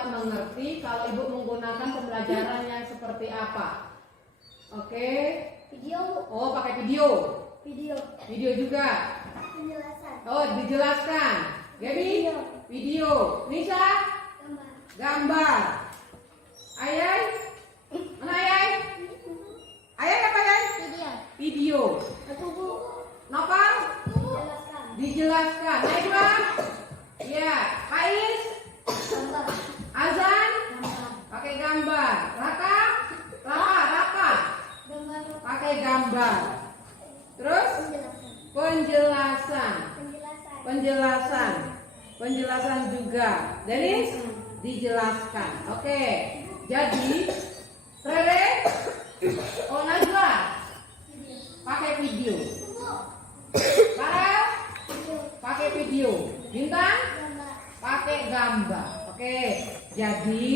dapat mengerti kalau ibu menggunakan pembelajaran yang seperti apa? Oke. Video. Oh, pakai video. Video. Video juga. Penjelasan. Oh, dijelaskan. Gaby? Video. Nisa? Gambar. Gambar. Ayai? Mana Ayai? Ayai apa Ayai? Video. Video. Tubuh. Nopal? Menjelaskan. Dijelaskan. Naikwa? Ya. Faiz? Gambar. Azan? Gambar. Pakai gambar. Raka? Raka? Gambar. Pakai gambar. Terus? Penjelasan. Penjelasan. Penjelasan juga. Denis? Dijelaskan. Oke. Jadi Rere? Oh, Najwa? Pakai video. Farel? Pakai video. Bintang? Gambar. Pakai gambar. Oke. Jadi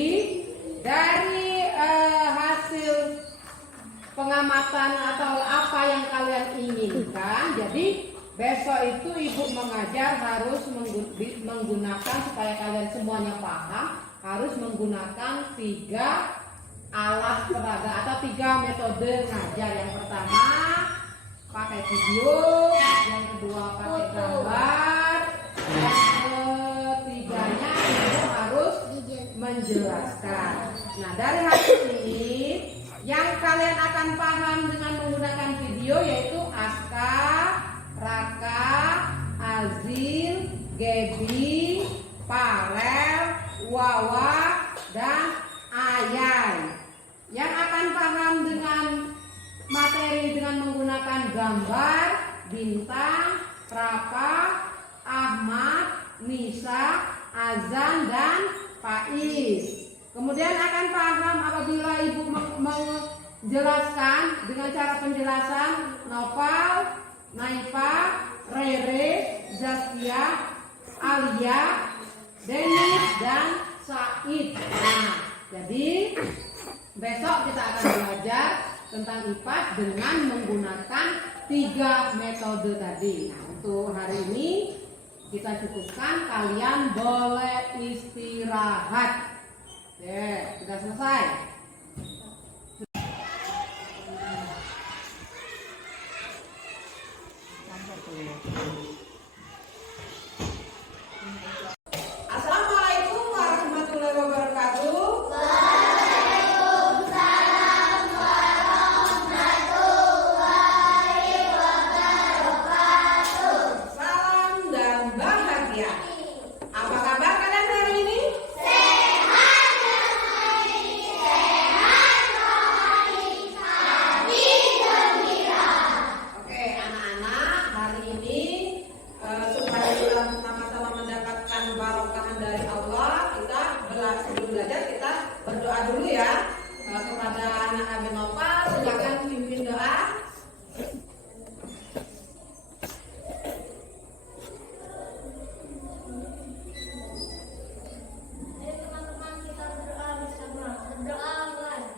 dari hasil pengamatan atau apa yang kalian inginkan, jadi besok itu ibu mengajar harus menggunakan, supaya kalian semuanya paham, harus menggunakan 3 alat peraga atau 3 metode ngajar. Yang pertama pakai video, yang kedua pakai gambar, yang ketiganya ibu harus menjelaskan. Nah, dari hasil ini yang kalian akan paham dengan menggunakan video yaitu Aska, Raka, Azil, Gaby, Farel, Wawa, dan Ayai. Yang akan paham dengan materi dengan menggunakan gambar, Bintang, Rapa, Ahmad, Nisa, Azan, dan Faiz. Kemudian akan paham apabila ibu menjelaskan dengan cara penjelasan Nopal, Naifa, Rere, Zaskia, Alia, Denis, dan Said. Nah, jadi besok kita akan belajar tentang IPAS dengan menggunakan 3 metode tadi. Nah, untuk hari ini kita cukupkan, kalian boleh istirahat. Oke, sudah selesai. Assalamualaikum warahmatullahi wabarakatuh. Waalaikumsalam warahmatullahi wabarakatuh. Salam dan bahagia. Apa kabar kalian hari ini? Oke, anak-anak, hari ini supaya kita sama-sama mendapatkan barokahan dari Allah, kita sebelum belajar kita berdoa dulu ya. Kepada anak kami Nopal, silakan pimpin doa. Ayo teman-teman, kita berdoa bersama. Berdoa online.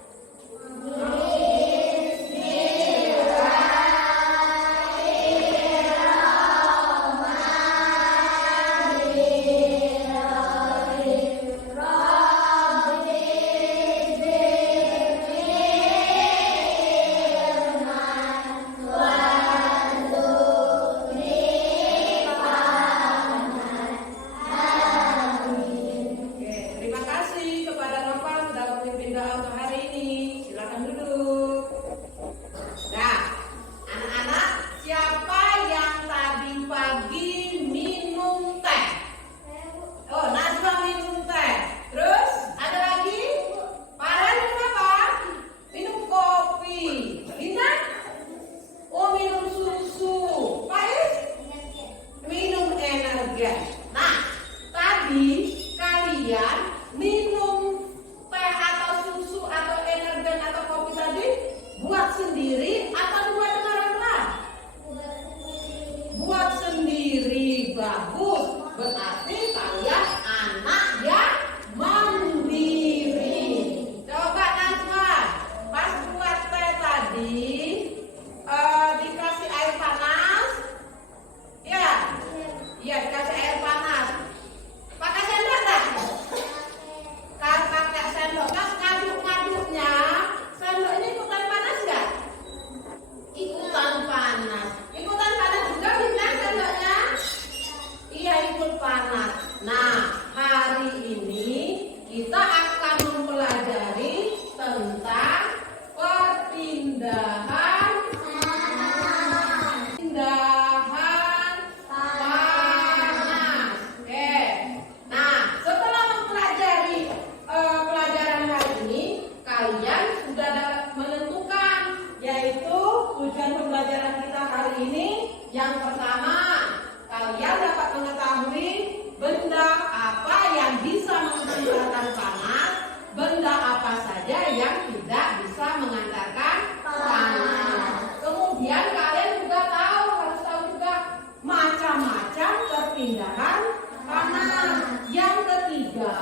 saja yang tidak bisa mengantarkan panas. Kemudian kalian juga harus tahu juga macam-macam perpindahan panas. Yang ketiga,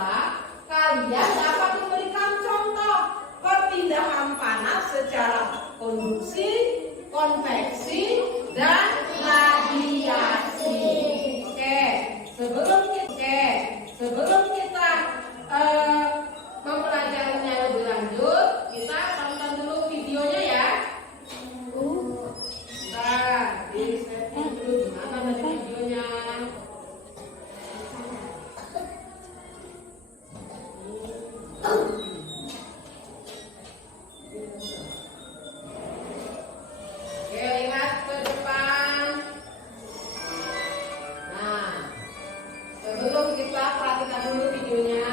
kalian dapat memberikan contoh perpindahan panas secara konduksi, konveksi, dan radiasi. Sebelum kita mempelajarinya lebih lanjut, kita tonton dulu videonya ya. Nah, di setting dulu gimana tadi videonya. Oke, lihat ke depan. Nah, sebelum kita perhatikan dulu videonya.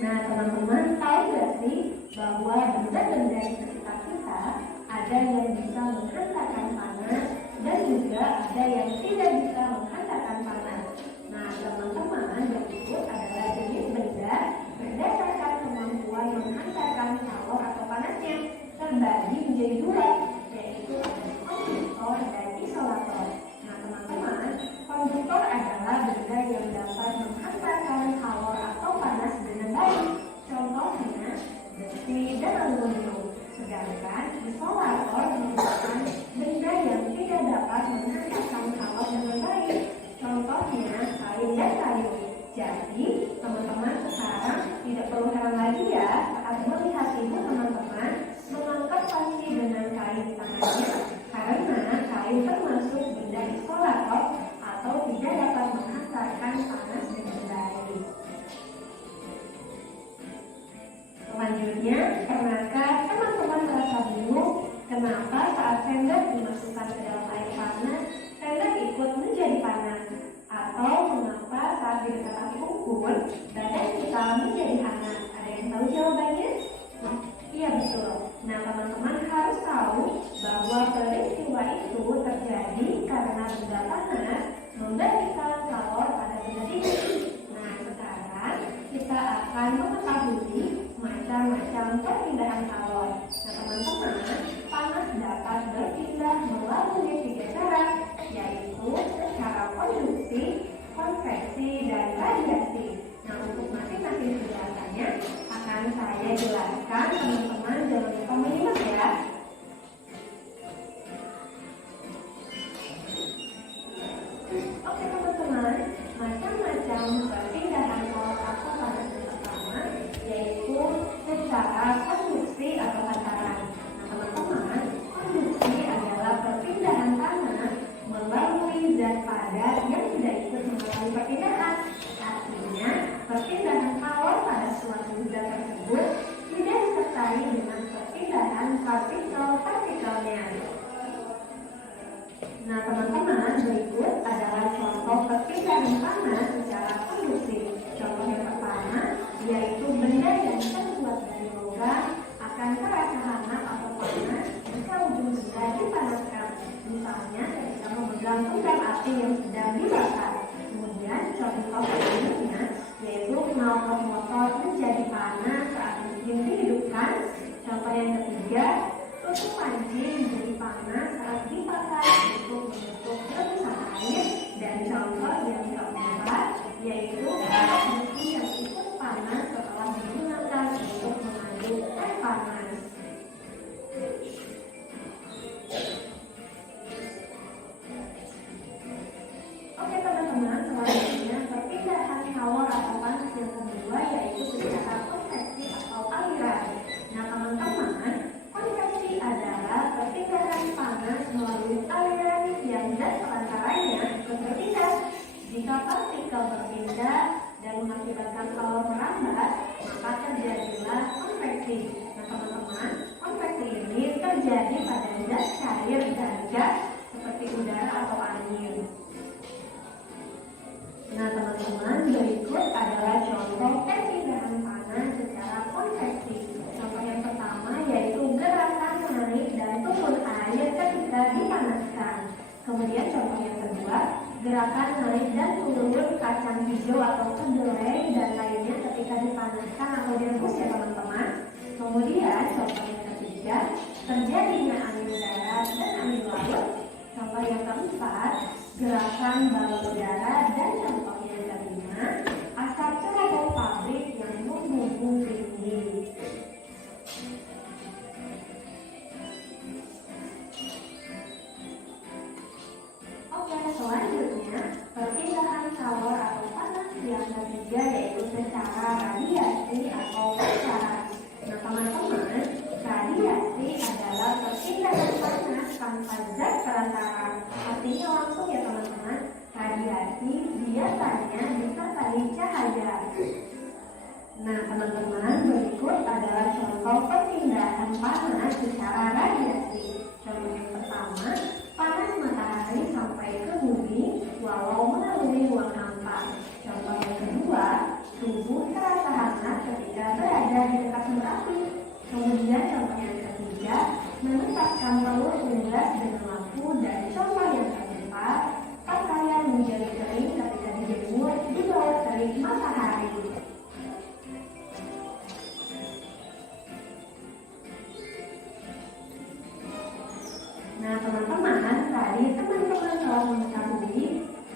Nah, teman-teman tahu nggak sih bahwa benda-benda di sekitar kita ada yang bisa menghantarkan panas dan juga ada yang tidak bisa menghantarkan panas. Nah, teman-teman, berikut adalah jenis benda berdasarkan kemampuan menghantarkan kalor atau panasnya terbagi menjadi dua, yaitu konduktor dan isolator. Nah, teman-teman, konduktor adalah benda yang dapat menghantarkan kalor atau panas dengan baik. Contohnya besi dan aluminium. Oke teman-teman, macam-macam perpindahan pola atau panas yang pertama yaitu secara konduksi atau hantaran. Nah teman-teman, konduksi adalah perpindahan panas melalui zat padat yang tidak ikut mengalami perpindahan. Artinya, perpindahan kalor pada suatu zat tersebut tidak disertai dengan perpindahan partikel-partikelnya. Nah teman-teman, berikut adalah contoh perpindahan panas secara konduksi. Contoh yang pertama yaitu benda yang terbuat dari logam akan terasa hangat atau panas jika ujung benda dipanaskan. Misalnya ketika memegang kembang api yang sedang dibakar. Kemudian contoh selanjutnya yaitu knalpot motor menjadi panas saat mesin dihidupkan. Contoh yang ketiga, tutup panci menjadi panas saat dipakai untuk menutup rebusan air. Dan contoh yang keempat yaitu alat mesin yang ikut panas setelah digunakan untuk mengaduk teh panas. Oke teman-teman, selanjutnya perpindahan kalor atau panas yang kedua yaitu secara konveksi atau aliran. Nah teman-teman, konveksi adalah perpindahan panas melalui aliran yang zat perantaranya ikut berpindah. Jika partikel berpindah dan mengakibatkan kalor merambat, maka terjadilah konveksi. Nah teman-teman, konveksi ini terjadi pada zat cair dan gas seperti udara atau angin. Nah teman-teman, berikut adalah contoh perpindahan panas secara konveksi. Contoh yang pertama yaitu gerakan naik dan turun air ketika dipanaskan. Kemudian contoh yang kedua, gerakan naik dan turun kacang hijau atau kedelai dan lainnya ketika dipanaskan atau direbus ya teman-teman. Kemudian contoh yang ketiga, terjadinya angin darat dan angin laut. Contoh yang keempat, gerakan balon udara. Dan contoh yang kelima, asap cerobong pabrik yang membumbung tinggi. Oke, selanjutnya perpindahan kalor atau panas yang ketiga yaitu secara radiasi atau pancaran. Nah teman-teman, radiasi adalah perpindahan panas tanpa zat perantara. Artinya langsung ya teman-teman, radiasi biasanya disertai cahaya. Nah teman-teman, berikut adalah contoh perpindahan panas secara radiasi. Contoh yang pertama, panas matahari sampai ke bumi walau melalui ruang hampa. Contoh yang kedua, tubuh terasa hangat ketika berada di dekat sumber api. Kemudian contoh yang ketiga, menempatkan telur unggas dengan lampu. Dan contoh yang keempat, pakaian menjadi kering ketika dijemur di bawah terik matahari. Nah teman-teman, tadi teman-teman telah mengetahui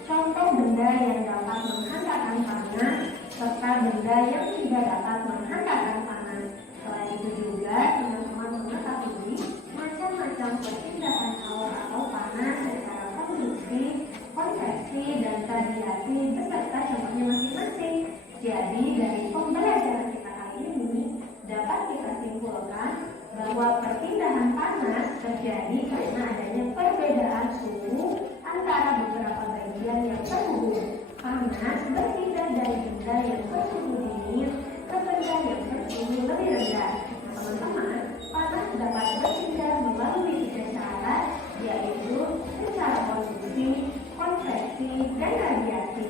contoh benda yang dapat menghantarkan panas serta benda yang tidak dapat menghantarkan panas. Selain itu juga teman-teman mengetahui macam-macam perpindahan kalor atau panas secara konduksi, konveksi, dan radiasi beserta contohnya masing-masing. Jadi dari pembelajaran kita kali ini dapat kita simpulkan bahwa perpindahan panas terjadi karena adanya perbedaan suhu antara beberapa bagian yang terhubung. Panas berpindah dari benda yang bersuhu dingin ke benda yang bersuhu lebih rendah. Nah teman-teman, panas dapat berpindah melalui tiga cara, yaitu secara konduksi, konveksi, dan radiasi.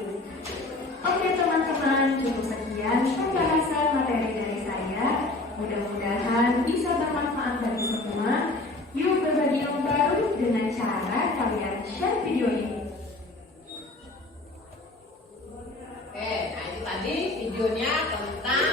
Oke teman-teman, cukup sekian pembahasan materi dari saya. Mudah-mudahan bisa bermanfaat bagi semua. Yuk berbagi yang baru dengan cara kalian share video ini. Oke, nah itu tadi videonya tentang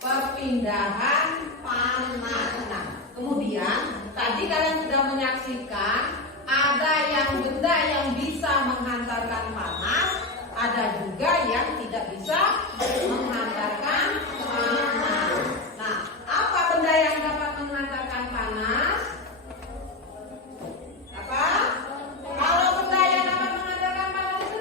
perpindahan panas. Nah, kemudian tadi kalian sudah menyaksikan ada yang benda yang bisa menghantarkan panas, ada juga yang tidak bisa menghantarkan panas. Nah, apa benda yang dapat menghantarkan panas? Apa? Kalau benda yang dapat menghantarkan panas itu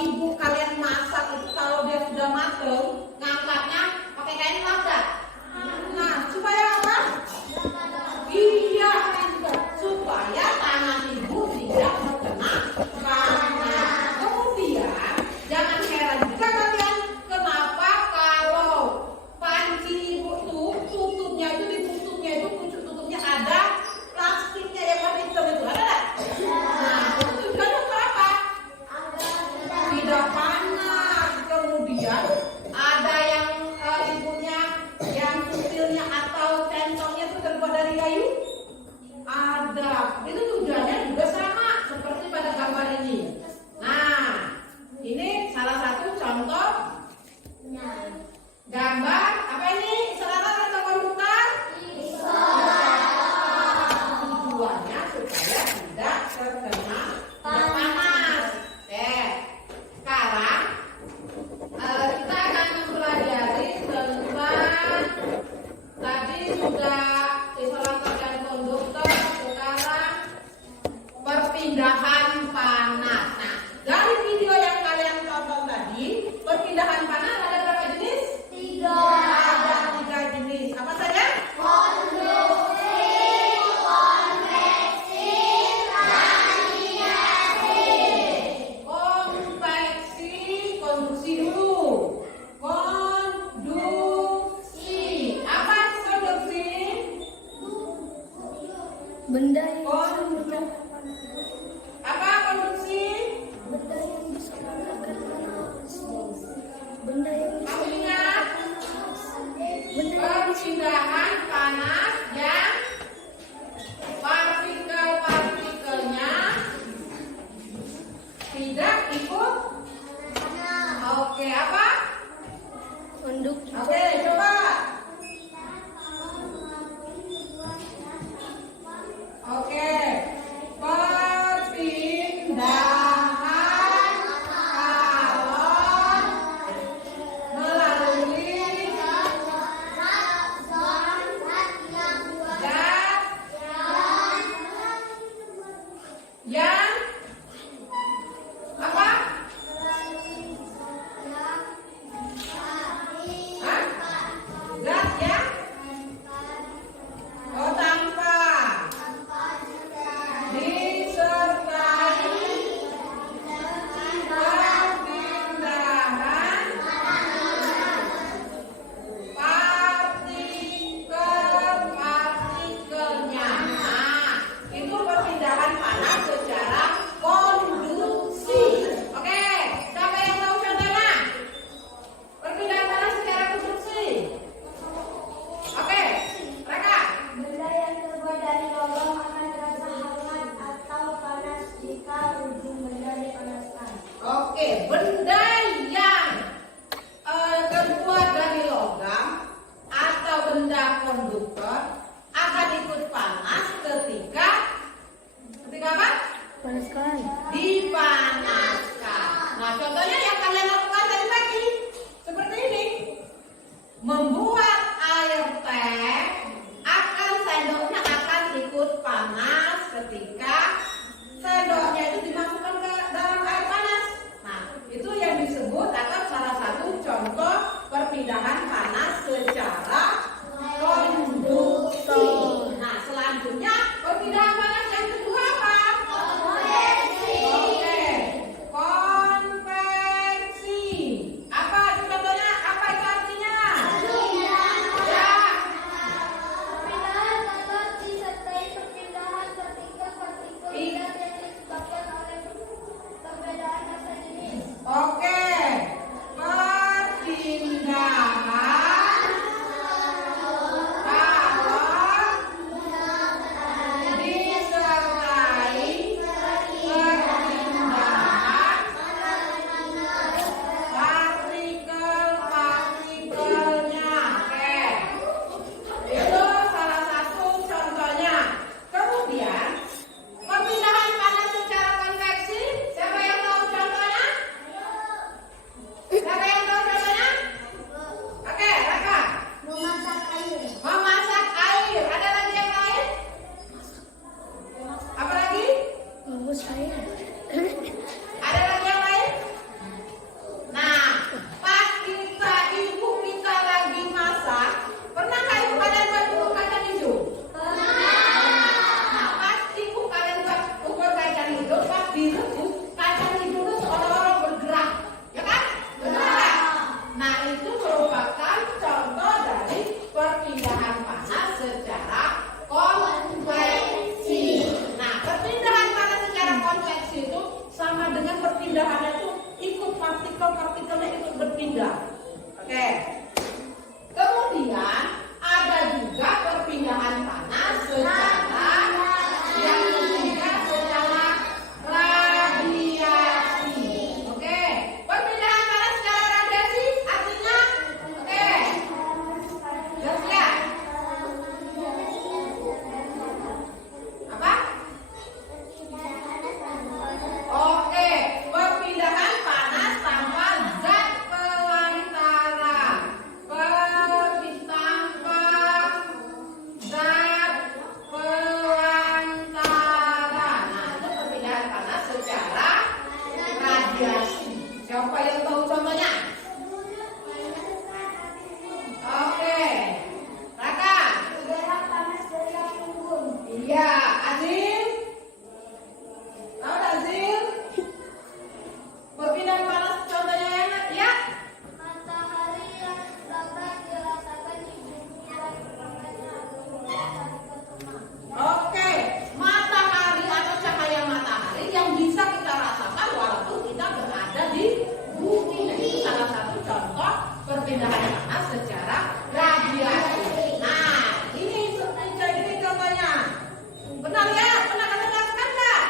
ibu kalian masak itu kalau dia sudah mateng, ngangkatnya pakai kain lap dah. Nah, supaya apa? Iya, supaya tangan ibu tidak terkena panas. Kemudian jangan heran juga kalian kenapa kalau panci ibu tuh tutupnya itu ditutupnya itu pucuk tutupnya ada plastiknya yang warna hitam itu ada nggak? Nah, itu tujuannya untuk apa? Tidak panas. Kemudian ada yang ibunya yang kutilnya atau centongnya itu terbuat dari kayu. Ada. Itu tujuannya juga sama seperti pada gambar ini. Nah, ini salah satu contoh gambar apa ini? Isolator atau konduktor? Tujuannya supaya tidak terkena panas. Sekarang kita akan mempelajari tentang tadi sudah isolator dan konduktor. Sekarang perpindahan panas. Nah, dari video yang kalian tonton tadi, perpindahan panas ada berapa jenis? 3. Ada 3 jenis. Apa saja? Konduksi, konveksi, radiasi. Konduksi dulu. Konduksi. Apa konduksi? Benda yang Apa konduksi? benda yang bisa menggerakkan panas. Benda yang Kamu ingat? Perpindahan panas yang partikel-partikelnya tidak ikut. Oke, apa? Konduksi. Oke, coba. Oke. Perpindahan kalon melalui zat yang apa? Hah? Zat yang tanpa disertai perpindahan partikel-partikelnya. Nah, itu perpindahan panas secara konduksi. Oke, siapa yang tahu contohnya? Perpindahan panas secara konduksi. Oke, mereka. Benda yang terbuat dari logam akan terasa hangat atau panas jika ujung benda dipanaskan. Oke, benda yang terbuat dari logam atau benda konduktor akan ikut panas ketika apa? Panaskan. Dipanaskan. Nah, contohnya yang kalian lakukan tadi pagi seperti ini. Membuat air teh sendoknya akan ikut panas ketika sendoknya itu dimasukkan ke dalam air panas. Nah, itu yang disebut atau salah satu contoh perpindahan panas secara konduksi. Nah, selanjutnya perpindahan panas yang kedua apa? Konveksi. Oke, konveksi. Apa contohnya? Apa itu artinya? pindah. Oke. Kemudian ada juga perpindahan panas secara yang ketiga secara radiasi. Oke. Perpindahan panas secara radiasi artinya oke. Jelas ya? Apa? Oke, perpindahan panas tanpa zat pelantara. Tanpa zat pelantara. Nah, itu perpindahan panas secara radiasi. Siapa yang tahu contohnya? Oke, Raka. Iya, Azil. Tahu tak, Azil? Perpindahan panas contohnya yang ya? Matahari yang dapat dirasakan di bumi dan makanya Oke, matahari atau cahaya matahari yang bisa kita rasakan walaupun kita berada di bumi. Nah, itu salah satu contoh perpindahan panas secara radiasi. Nah, ini contohnya. Benar ya? Pernah kalian lakukan nggak?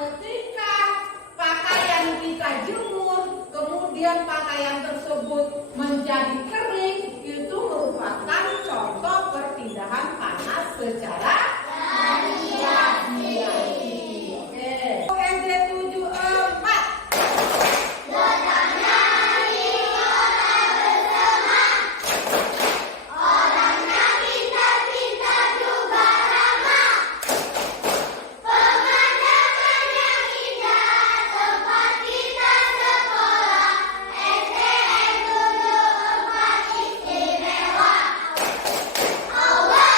Ketika pakaian kita jemur, kemudian pakaian tersebut menjadi kering, itu merupakan contoh perpindahan panas secara radiasi. Oke. UND 74. Orangnya pintar-pintar juga ramah. Pemandangan yang indah tempat kita sekolah. STM 74 istimewa. Allah.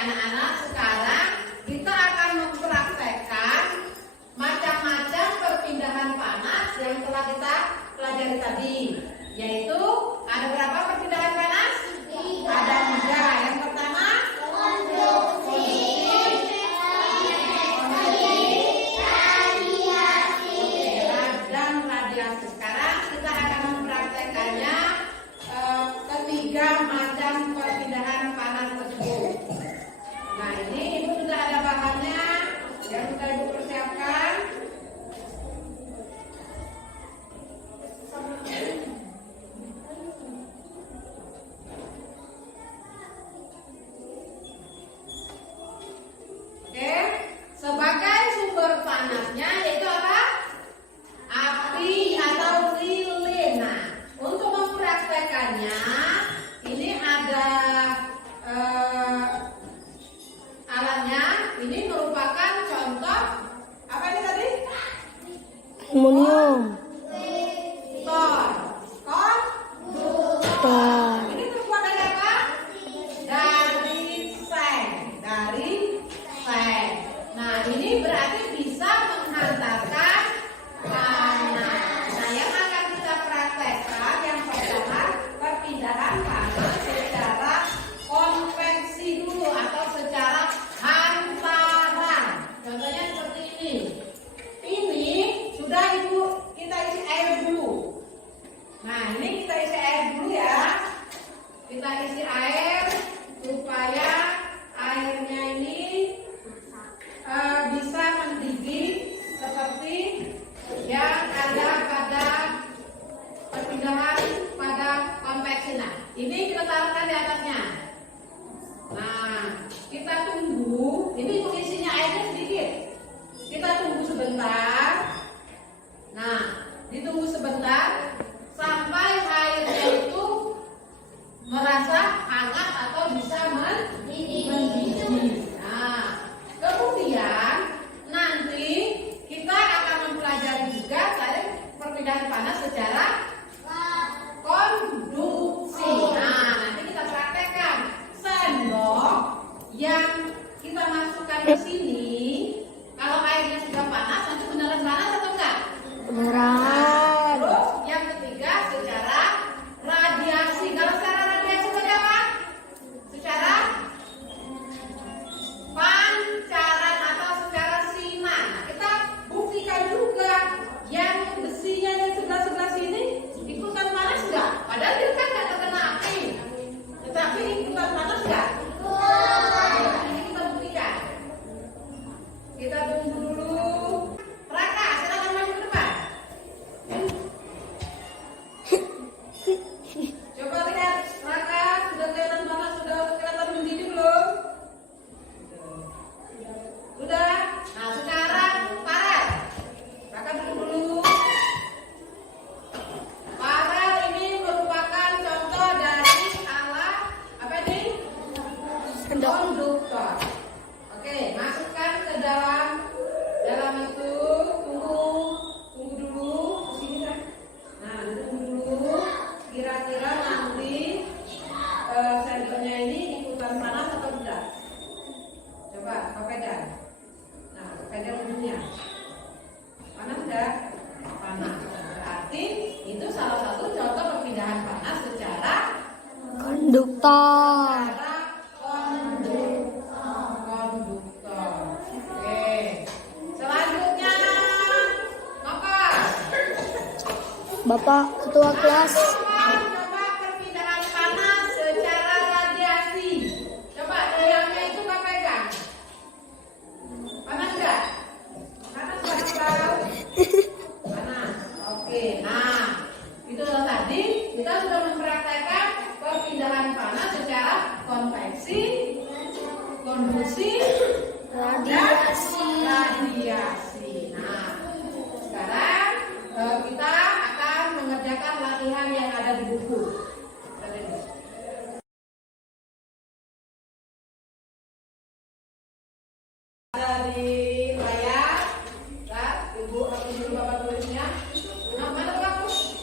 Anak-anak, sekarang kita akan mempraktekkan macam-macam perpindahan panas yang telah kita pelajari tadi. Yaitu ada berapa perpindahan panas? Ada 3. Yang pertama dan radiasi. Sekarang kita akan mempraktekannya ketiga macam perpindahan panas tersebut. Nah, ini ibu sudah ada bahannya yang sudah ibu persiapkan. Oke, sebagai sumber panasnya yaitu apa? Api atau lilin. Nah, untuk mempraktekannya, ini ada alatnya. Ini merupakan contoh apa ini tadi? Aluminium. Konduktor. Ini terbuat dari apa? Dari seng. Nah, ini berarti bisa menghantarkan panas. Nah, yang akan kita praktekkan yang pertama perpindahan panas secara konveksi dulu atau secara hantaran. Contohnya seperti ini. Ini sudah kita isi air dulu. Nah, ini kita isi air dulu ya. Kita isi air supaya airnya ini bisa mendidih seperti yang ada pada perpindahan pada konveksi. Nah, ini kita taruhkan di atasnya. Nah, kita tunggu. Ini isinya airnya sedikit. Kita tunggu sebentar. Nah, ditunggu sebentar sampai airnya itu merasa hangat atau bisa mendidih. Nah, kemudian nanti kita akan mempelajari juga tadi perpindahan panas secara konduksi. Nah, nanti kita praktekkan sendok yang kita masukkan ke sini. Kalau airnya sudah panas, nanti beneran panas atau enggak? Beneran. Terus yang ketiga secara radiasi. Kalau secara radiasi seperti apa? Secara pancaran atau secara sinar. Nah, kita buktikan juga yang besinya di sebelah-sebelah sini Konduktor. Konduktor. Oke. Selanjutnya, maka Bapak Ketua kelas. coba perpindahan panas secara radiasi. Coba tiangnya itu Kak pegang. Panas nggak? Panas nggak Kak? Panas. Oke. Nah, itu tadi kita sudah mempraktekkan perpindahan panas secara konveksi, konduksi, radiasi. Nah, sekarang kita akan mengerjakan latihan yang ada di buku. Ada di layar, ya, ibu atau ibu bapak tulisnya. Nah, mana bagus?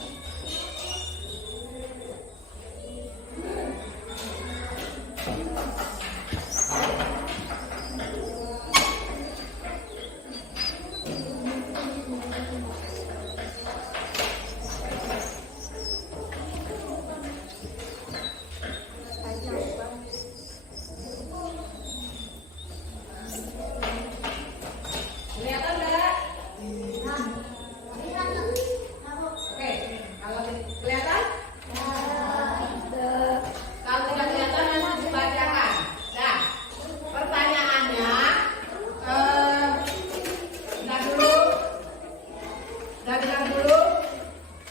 Kelihatan nggak? Oke, kalau kelihatan? Kalau tidak kelihatan nanti dibacakan. Nah, pertanyaannya, dengar dulu.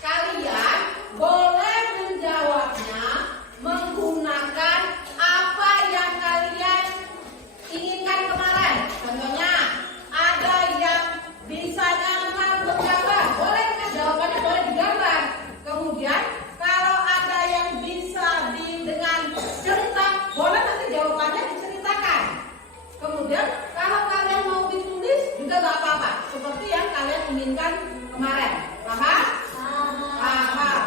Kalian boleh menjawabnya menggunakan apa yang kalian inginkan kemarin. Contohnya, ada yang bisa dengan bergambar, boleh kan? Jawabannya boleh digambar. Kemudian kalau ada yang bisa dengan cerita, boleh nanti jawabannya diceritakan. Kemudian kalau kalian mau ditulis juga nggak apa-apa, seperti yang kalian inginkan kemarin. Paham? Paham.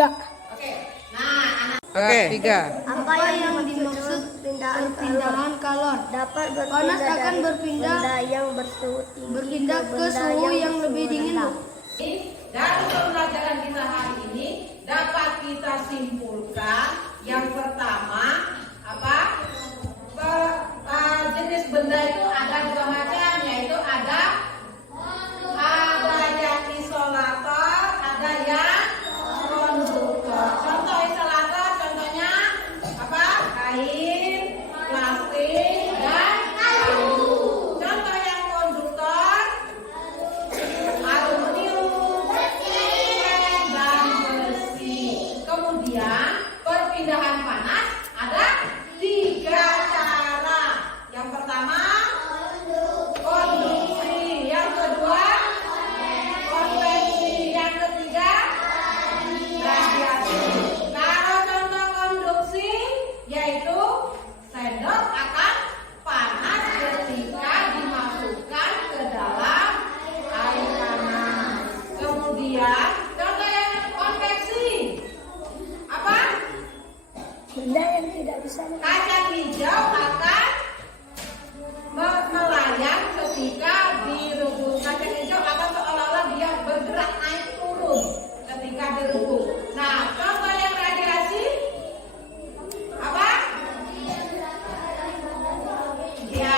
Ya. Oke. Nah, anak. Oke, 3. Apa yang dimaksud perpindahan kalor? Dapat Panas akan berpindah ke suhu yang lebih dingin, Bu. Dari pembelajaran kita hari ini dapat kita simpulkan yang pertama apa? Jenis benda itu ada dua macam, yaitu ada yang isolator, ada yang konduktor. Contoh isolator, contohnya apa? Kain, plastik, dan kayu. Contoh yang konduktor, aluminium, dan besi. Kemudian perpindahan panas ada 3 cara. Yang pertama konduksi, yang kedua konveksi, yang ketiga radiasi. Kalau contoh konduksi yaitu sendok akan panas ketika dimasukkan ke dalam air panas. Kemudian contoh yang konveksi apa? Benda yang tidak bisa Kacang hijau akan melayang ketika direbus. Kacang hijau akan seolah-olah dia bergerak naik turun ketika direbus. Nah, contoh yang radiasi apa? Ya,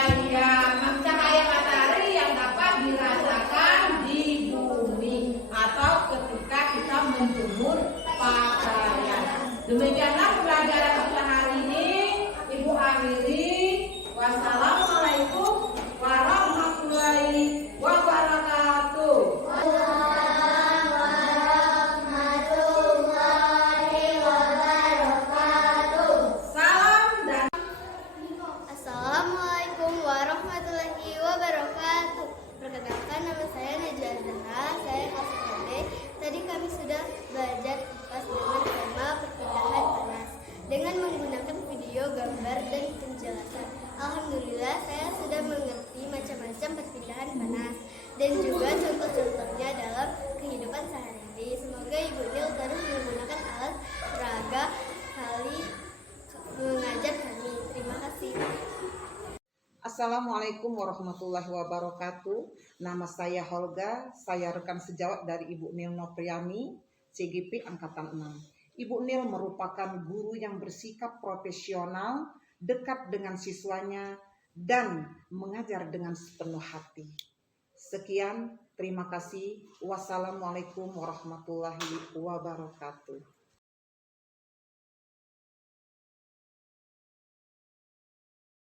cahaya matahari yang dapat dirasakan di bumi atau ketika kita menjemur pakaian. Demikianlah pembelajaran kita hari ini. Ibu akhiri. Wassalamualaikum warahmatullahi wabarakatuh. Salam dan Assalamualaikum warahmatullahi wabarakatuh. Perkenalkan, nama saya Najwa Zahra, saya kelas 3B. Tadi kami sudah belajar pas dengan tema perpindahan panas dengan menggunakan video, gambar, dan penjelasan. Alhamdulillah, saya sudah mengerti macam-macam perpindahan panas dan juga contoh-contohnya dalam kehidupan sehari-hari. Semoga Ibu Nil terus menggunakan alat peraga kali mengajar kami. Terima kasih. Assalamualaikum warahmatullahi wabarakatuh. Nama saya Holga, saya rekan sejawat dari Ibu Nil Nopriani, CGP Angkatan 6. Ibu Nil merupakan guru yang bersikap profesional, dekat dengan siswanya, dan mengajar dengan sepenuh hati. Sekian, terima kasih. Wassalamualaikum warahmatullahi wabarakatuh.